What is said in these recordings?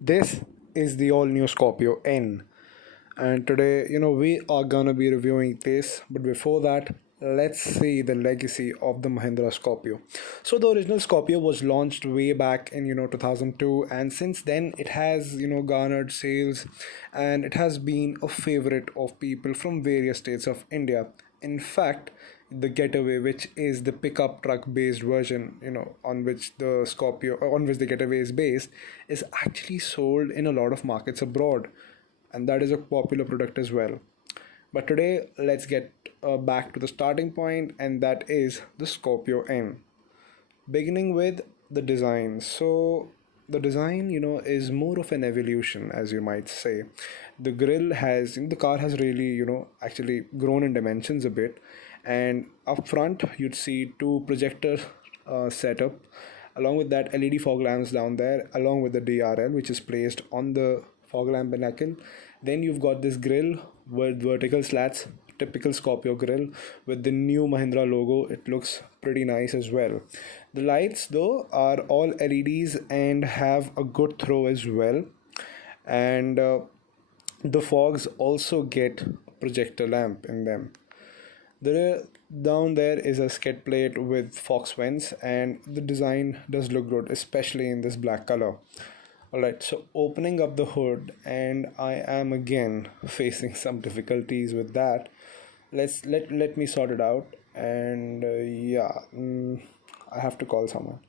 This is the all new Scorpio N, and today, we are gonna be reviewing this. But before that, let's see the legacy of the Mahindra Scorpio. So, the original Scorpio was launched way back in 2002, and since then, it has garnered sales, and it has been a favorite of people from various states of India. In fact, the Getaway, which is the pickup truck based version, on which the Getaway is based, is actually sold in a lot of markets abroad, and that is a popular product as well. But today, let's get back to the starting point, and that is the Scorpio N. Beginning with the design. So, the design, is more of an evolution, as you might say. The car has really, actually grown in dimensions a bit. And up front, you'd see two projector setup. Along with that, LED fog lamps down there, along with the DRL, which is placed on the fog lamp pinnacle. Then you've got this grille with vertical slats, typical Scorpio grille with the new Mahindra logo. It looks pretty nice as well. The lights, though, are all LEDs and have a good throw as well. And the fogs also get a projector lamp in them. There, down there is a skid plate with fox vents, and the design does look good, especially in this black color. Alright, so opening up the hood, and I am again facing some difficulties with that. Let me sort it out, and I have to call someone.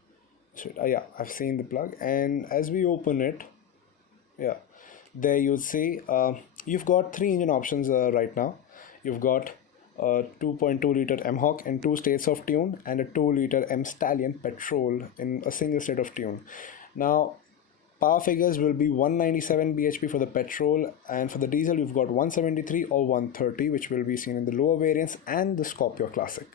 So, yeah, I've seen the plug, and as we open it, yeah, there you'll see you've got three engine options right now. You've got a 2.2 liter M-Hawk in two states of tune, and a 2 liter M Stallion petrol in a single state of tune. Now, power figures will be 197 bhp for the petrol, and for the diesel you've got 173 or 130, which will be seen in the lower variants and the Scorpio Classic.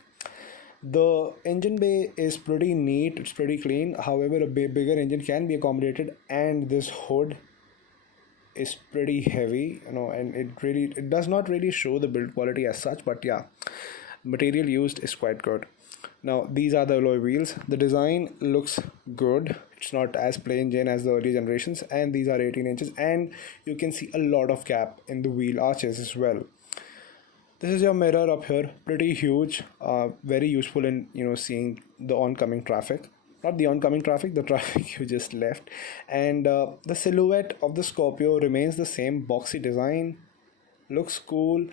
The engine bay is pretty neat, it's pretty clean. However, a bigger engine can be accommodated, and this hood is pretty heavy, and it does not really show the build quality as such, but yeah, material used is quite good. Now, these are the alloy wheels. The design looks good. It's not as plain Jane as the early generations, and these are 18 inches, and you can see a lot of gap in the wheel arches as well. This is your mirror up here, pretty huge, very useful in seeing the oncoming traffic. Not the oncoming traffic, the traffic you just left. And the silhouette of the Scorpio remains the same, boxy design, looks cool.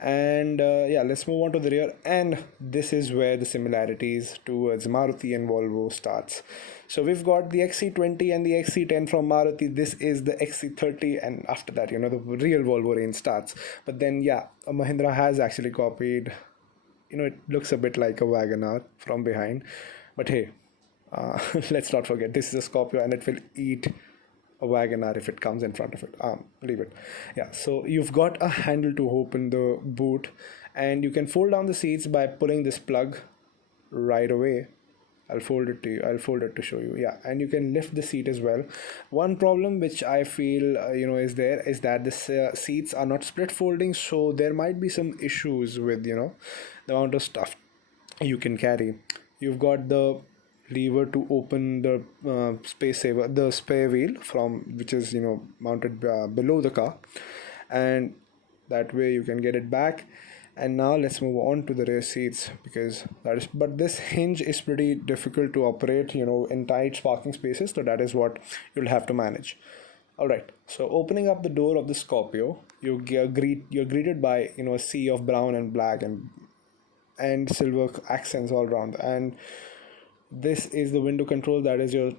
And yeah, let's move on to the rear, and this is where the similarities towards Maruti and Volvo starts. So we've got the XC20 and the XC10 from Maruti. This is the XC30, and after that, the real Volvo range starts. But then, yeah, Mahindra has actually copied. It looks a bit like a Wagoner from behind, but hey, let's not forget, this is a Scorpio, and it will eat a Wagoner if it comes in front of it. Leave it. Yeah, so you've got a handle to open the boot, and you can fold down the seats by pulling this plug right away. I'll fold it to you. I'll fold it to show you. Yeah, and you can lift the seat as well. One problem which I feel is that the seats are not split folding, so there might be some issues with the amount of stuff you can carry. You've got the lever to open the the spare wheel, from which is mounted below the car, and that way you can get it back. And now let's move on to the rear seats, because but this hinge is pretty difficult to operate in tight parking spaces, so that is what you'll have to manage. All right, so opening up the door of the Scorpio, you're greeted by a sea of brown and black and silver accents all around. And this is the window control, that is your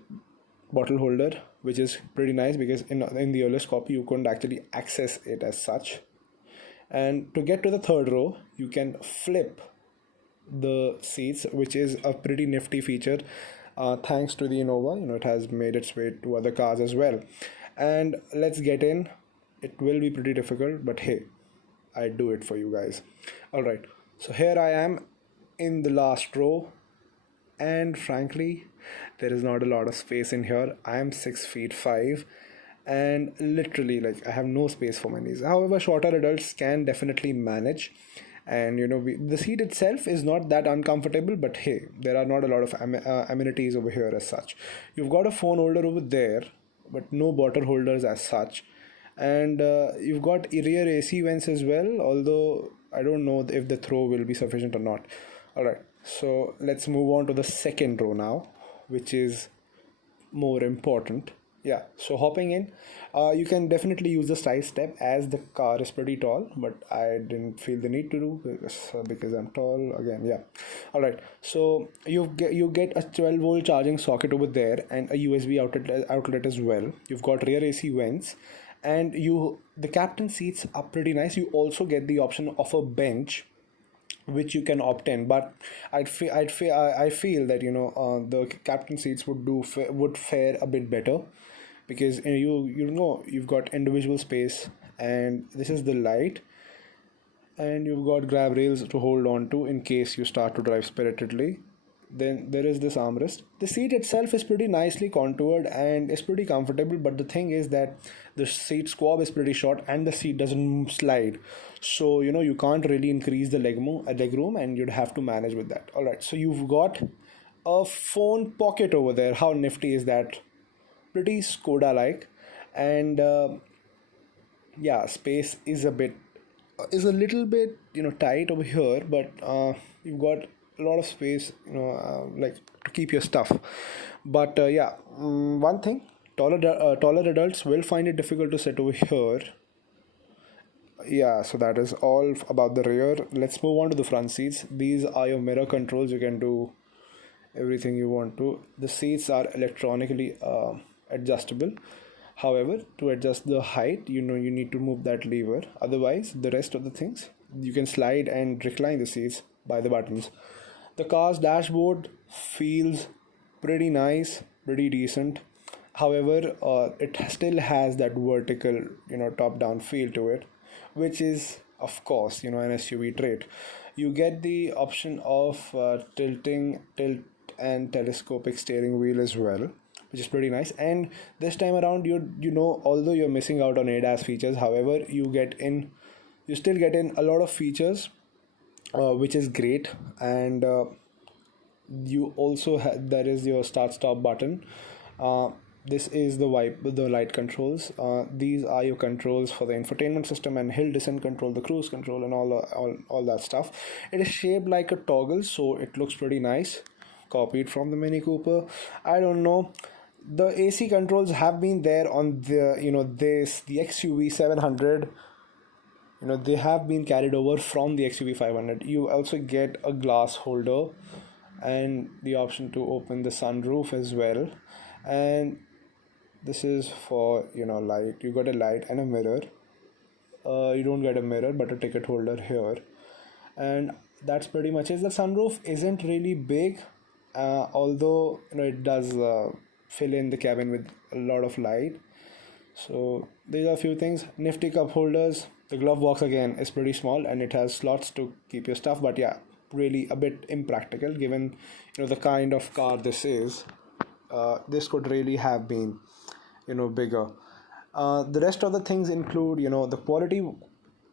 bottle holder, which is pretty nice, because in the earlier Scorpio you couldn't actually access it as such. And to get to the third row, you can flip the seats, which is a pretty nifty feature. Thanks to the Innova, it has made its way to other cars as well. And let's get in. It will be pretty difficult, but hey, I do it for you guys. All right, so here I am in the last row, and frankly, there is not a lot of space in here. I am 6'5", and literally, like, I have no space for my knees. However, shorter adults can definitely manage, and the seat itself is not that uncomfortable, but hey, there are not a lot of amenities over here as such. You've got a phone holder over there, but no bottle holders as such. And you've got rear AC vents as well, although I don't know if the throw will be sufficient or not. All right, so let's move on to the second row now, which is more important. Yeah, so hopping in, you can definitely use the side step as the car is pretty tall, but I didn't feel the need to do because I'm tall again. Yeah, all right. So you get a 12-volt charging socket over there and a USB outlet as well. You've got rear AC vents, and the captain seats are pretty nice. You also get the option of a bench which you can opt in, but I feel that the captain seats would fare a bit better, because you've got individual space, and this is the light, and you've got grab rails to hold on to in case you start to drive spiritedly. Then there is this armrest. The seat itself is pretty nicely contoured and is pretty comfortable, but the thing is that the seat squab is pretty short and the seat doesn't slide. So you can't really increase the leg room, and you'd have to manage with that. Alright, so you've got a phone pocket over there. How nifty is that? Pretty Skoda like. And yeah, space is a little bit tight over here, but you've got a lot of space, like to keep your stuff. But yeah, one thing, taller adults will find it difficult to sit over here. Yeah, so that is all about the rear. Let's move on to the front seats. These are your mirror controls. You can do everything you want to. The seats are electronically adjustable. However, to adjust the height, you need to move that lever. Otherwise, the rest of the things, you can slide and recline the seats by the buttons. The car's dashboard feels pretty nice, pretty decent. However, it still has that vertical, top-down feel to it, which is, of course, an SUV trait. You get the option of tilt and telescopic steering wheel as well, which is pretty nice. And this time around, although you're missing out on ADAS features, however, you still get in a lot of features, which is great. And you also there is your start stop button. This is the light controls. These are your controls for the infotainment system and hill descent control, the cruise control, and all that stuff. It is shaped like a toggle, so it looks pretty nice. Copied from the Mini Cooper. I don't know. The AC controls have been there on the the XUV 700. They have been carried over from the XUV 500. You also get a glass holder and the option to open the sunroof as well. And this is for light. You got a light and a mirror. You don't get a mirror but a ticket holder here, and that's pretty much it. The sunroof isn't really big, although it does fill in the cabin with a lot of light. So these are a few things. Nifty cup holders. The glove box again is pretty small and it has slots to keep your stuff, but yeah, really a bit impractical given the kind of car this is. This could really have been bigger. The rest of the things include the quality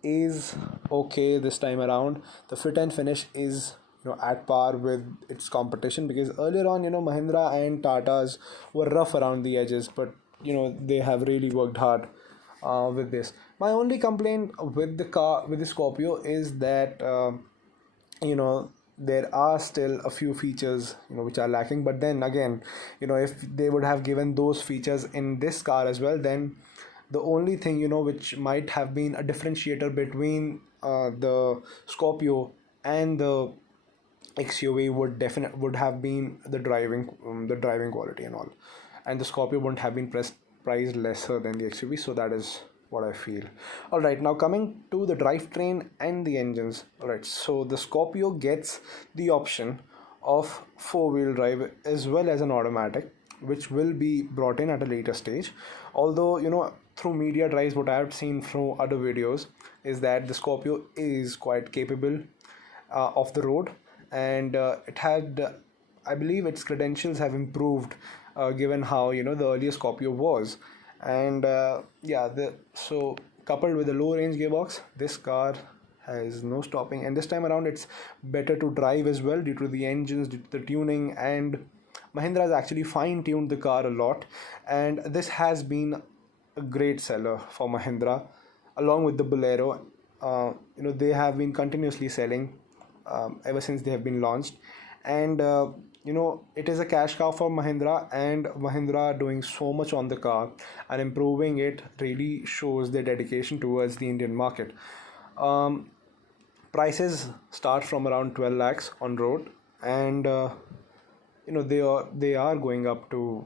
is okay this time around. The fit and finish is at par with its competition, because earlier on Mahindra and Tatas were rough around the edges, but they have really worked hard with this. My only complaint with the Scorpio is that there are still a few features which are lacking. But then again, if they would have given those features in this car as well, then the only thing which might have been a differentiator between the Scorpio and the XUV would have been the driving quality and all, and the Scorpio wouldn't have been priced lesser than the XUV. So that is what I feel. Alright, now coming to the drivetrain and the engines. Alright, so the Scorpio gets the option of 4-wheel drive as well as an automatic, which will be brought in at a later stage. Although through media drives, what I have seen from other videos is that the Scorpio is quite capable off the road, and it had I believe its credentials have improved given how the earlier Scorpio was. And so coupled with the low range gearbox, this car has no stopping, and this time around it's better to drive as well due to the engines, due to the tuning, and Mahindra has actually fine-tuned the car a lot, and this has been a great seller for Mahindra, along with the Bolero. They have been continuously selling ever since they have been launched, and it is a cash cow for Mahindra, and Mahindra doing so much on the car and improving it really shows their dedication towards the Indian market. Prices start from around 12 lakhs on road, and they are going up to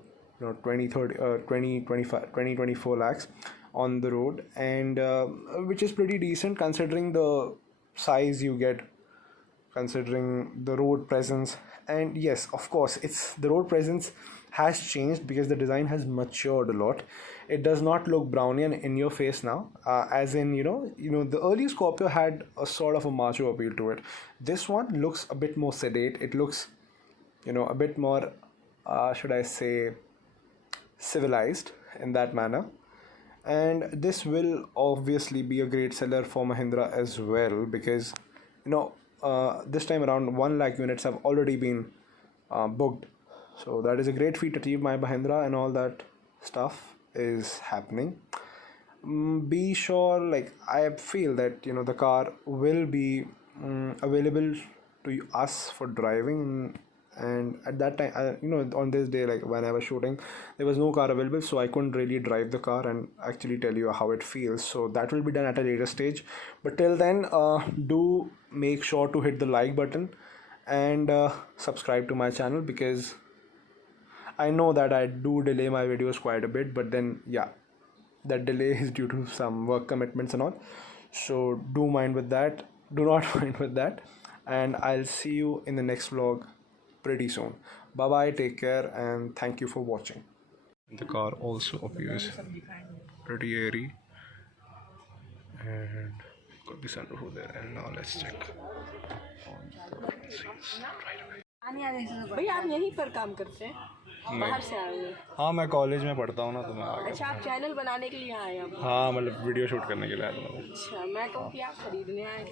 20 30 20 25 20 24 lakhs on the road, and which is pretty decent considering the size you get, considering the road presence. And yes, of course, it's the road presence has changed because the design has matured a lot. It does not look brownian in your face now, as in the early Scorpio had a sort of a macho appeal to it. This one looks a bit more sedate. It looks a bit more should I say civilized in that manner, and this will obviously be a great seller for Mahindra as well, because this time around 1 lakh units have already been booked. So that is a great feat achieved by Mahindra, and all that stuff is happening. Be sure, like, I feel that the car will be available to us for driving, and at that time on this day, like when I was shooting, there was no car available, so I couldn't really drive the car and actually tell you how it feels. So that will be done at a later stage, but till then, do make sure to hit the like button and subscribe to my channel, because I know that I do delay my videos quite a bit, but then yeah, that delay is due to some work commitments and all, so do mind with that, do not mind with that, and I'll see you in the next vlog pretty soon. Bye bye, take care, and thank you for watching. The car also appears pretty airy, and could be sunroof over there. And now let's check on the front seats right away. भैया आप यहीं पर काम करते हैं, बाहर से आए हैं? हाँ, मैं कॉलेज में पढ़ता हूँ ना, तो मैं आ गया। अच्छा, आप चैनल बनाने के लिए आए हैं? हाँ, मतलब वीडियो शूट करने के लिए आया था। अच्छा, मैं कहूँ कि आप खरीदने आए।